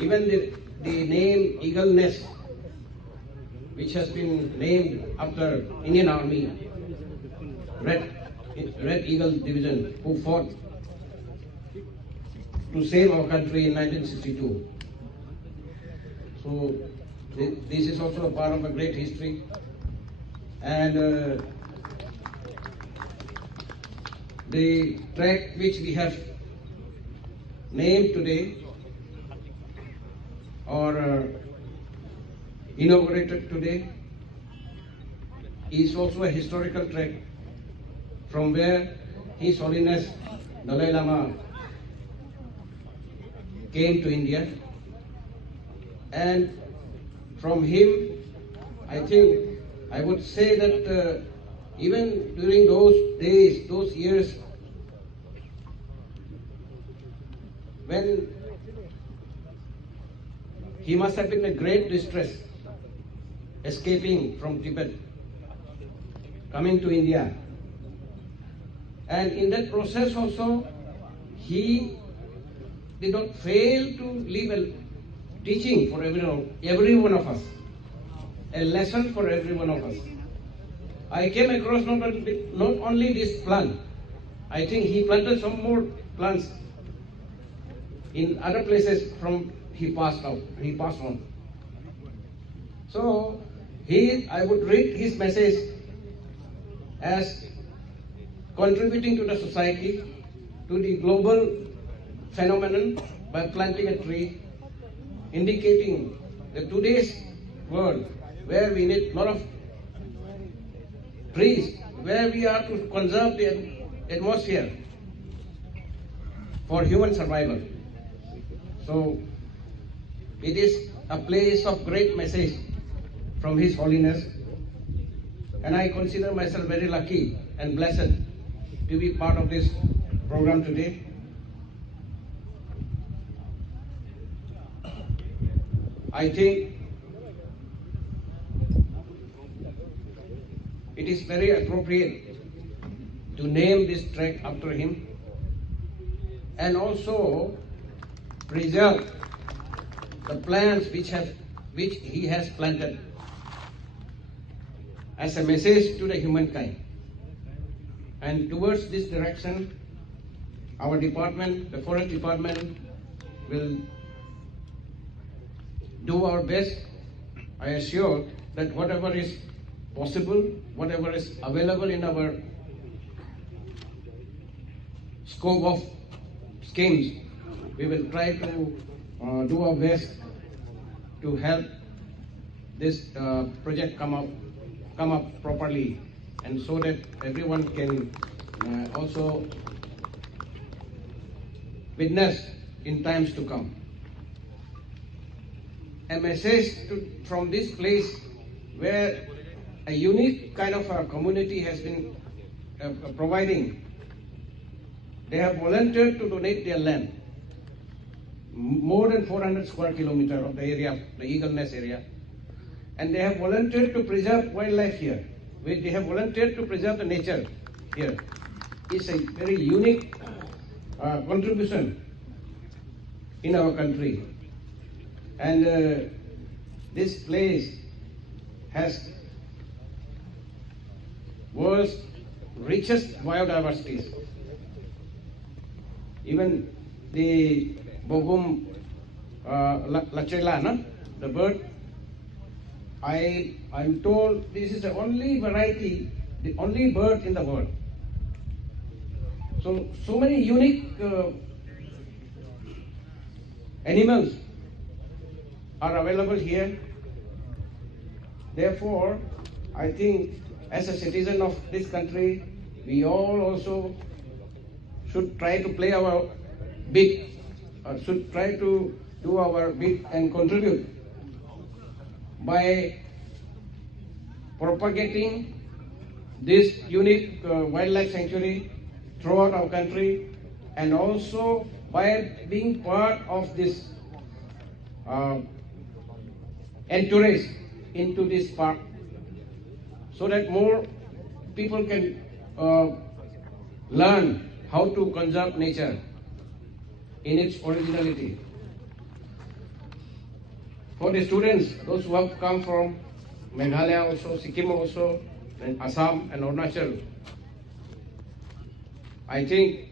Even the name Eaglenest, which has been named after Indian Army, Red Eagle Division, who fought to save our country in 1962. So this is also a part of a great history. And the track which we have named today or inaugurated today is also a historical track from where His Holiness Dalai Lama came to India, and from him, I think I would say that even during those days, those years, when he must have been in great distress, escaping from Tibet, coming to India. And in that process also, he did not fail to leave a teaching for every one of us, a lesson for every one of us. I came across not only this plant, I think he planted some more plants in other places from he passed on. So I would read his message as contributing to the society, to the global phenomenon by planting a tree, indicating that today's world, where we need a lot of trees, where we are to conserve the atmosphere for human survival. So it is a place of great message from His Holiness, and I consider myself very lucky and blessed to be part of this program today. I think it is very appropriate to name this track after him and also preserve the plants which he has planted as a message to the humankind. And towards this direction, our department, the Forest Department, will do our best. I assure that whatever is possible, whatever is available in our scope of schemes, we will try to do our best to help this project come up properly, and so that everyone can also witness in times to come. A message from this place where a unique kind of a community has been providing. They have volunteered to donate their land, more than 400 square kilometers of the area, the Eaglenest area, and they have volunteered to preserve wildlife here. They have volunteered to preserve the nature here. It's a very unique contribution in our country. And this place has world's richest biodiversity. Even the Bogum Lachela, the bird, I'm told this is the only variety, the only bird in the world. So many unique animals are available here. Therefore, I think as a citizen of this country, we all also should try to play our bit, should try to do our bit and contribute by propagating this unique wildlife sanctuary throughout our country, and also by being part of this entourage into this park, so that more people can learn how to conserve nature in its originality. for the students, those who have come from Meghalaya also, Sikkim also, and Assam and Arunachal. I think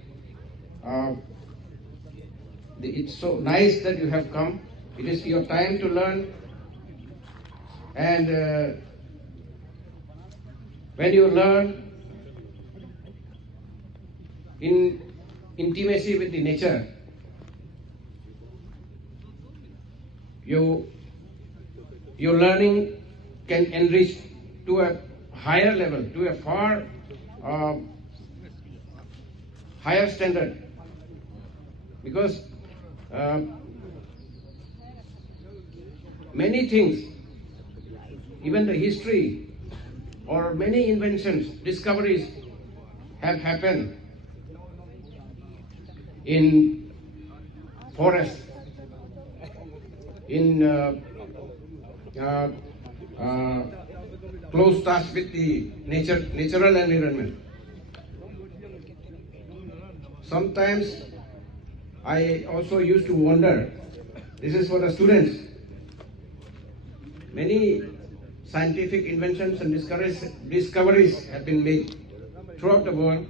it's so nice that you have come. It is your time to learn, and when you learn in intimacy with the nature, your learning can enrich to a higher level, to a far higher standard, because many things, even the history or many inventions, discoveries have happened in forests, in close touch with the natural environment. Sometimes I also used to wonder, this is for the students, many scientific inventions and discoveries have been made throughout the world,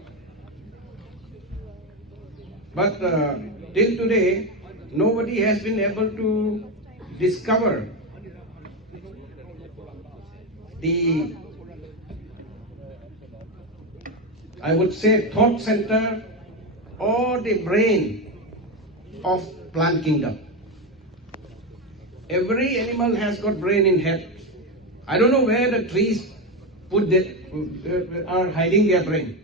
but till today nobody has been able to discover the, I would say, thought center or the brain of plant kingdom. Every animal has got brain in head. I don't know where the trees are hiding their brain.